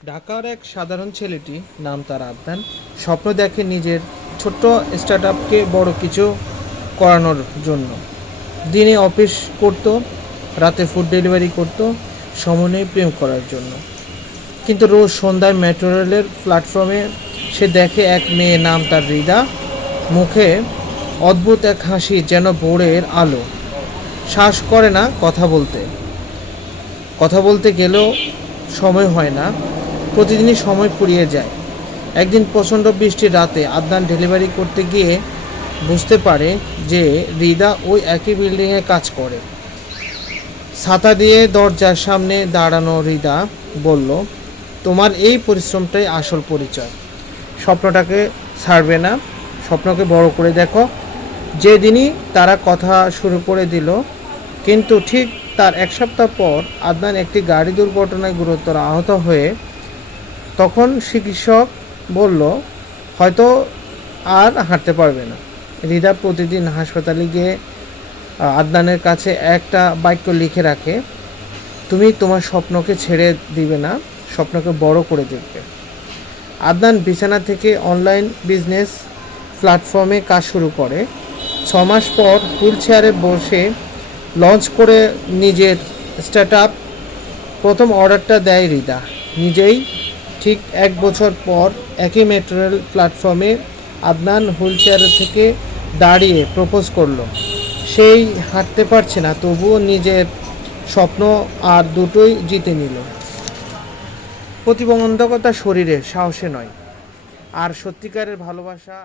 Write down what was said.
ঢাকার এক সাধারণ ছেলেটি, নাম তার আদনান, স্বপ্ন দেখে নিজের ছোট্ট স্টার্টআপকে বড় কিছু করানোর জন্য। দিনে অফিস করত, রাতে ফুড ডেলিভারি করত, সময় নেই প্রেম করার জন্য। কিন্তু রোজ সন্ধ্যায় মেট্রো রেলের প্ল্যাটফর্মে সে দেখে এক মেয়ে, নাম তার হৃদা। মুখে অদ্ভুত এক হাসি, যেন ভোরের আলো। শ্বাস করে না কথা বলতে গেলেও সময় হয় না, প্রতিদিনই সময় ফুরিয়ে যায়। একদিন প্রচণ্ড বৃষ্টির রাতে আদনান ডেলিভারি করতে গিয়ে বুঝতে পারে যে হৃদা ওই একই বিল্ডিংয়ে কাজ করে। ছাতা দিয়ে দরজার সামনে দাঁড়ানো হৃদা বলল, তোমার এই পরিশ্রমটাই আসল পরিচয়। স্বপ্নটাকে ছাড়বে না, স্বপ্নকে বড় করে দেখো। যেদিনই তারা কথা শুরু করে দিল, কিন্তু ঠিক তার এক সপ্তাহ পর আদনান একটি গাড়ি দুর্ঘটনায় গুরুতর আহত হয়ে। তখন চিকিৎসক বলল, হয়তো আর হাঁটতে পারবে না। হৃদা প্রতিদিন হাসপাতালে গিয়ে আদনানের কাছে একটা বাক্য লিখে রাখে, তুমি তোমার স্বপ্নকে ছেড়ে দিবে না, স্বপ্নকে বড় করে দেখবে। আদনান বিছানা থেকে অনলাইন বিজনেস প্ল্যাটফর্মে কাজ শুরু করে। 6 মাস পর হুইল চেয়ারে বসে লঞ্চ করে নিজের স্টার্টআপ। প্রথম অর্ডারটা দেয় হৃদা নিজেই। ঠিক 1 বছর পর একই মেট্রো রেল প্ল্যাটফর্মে আদনান হুইল চেয়ারে থেকে দাঁড়িয়ে প্রপোজ করলো। সেই হাঁটতে পারছে না, তবুও নিজের স্বপ্ন আর দুটোই জিতে নিল। প্রতিবন্ধকতা শরীরে, সাহসে নয়। আর সত্যিকারের ভালোবাসা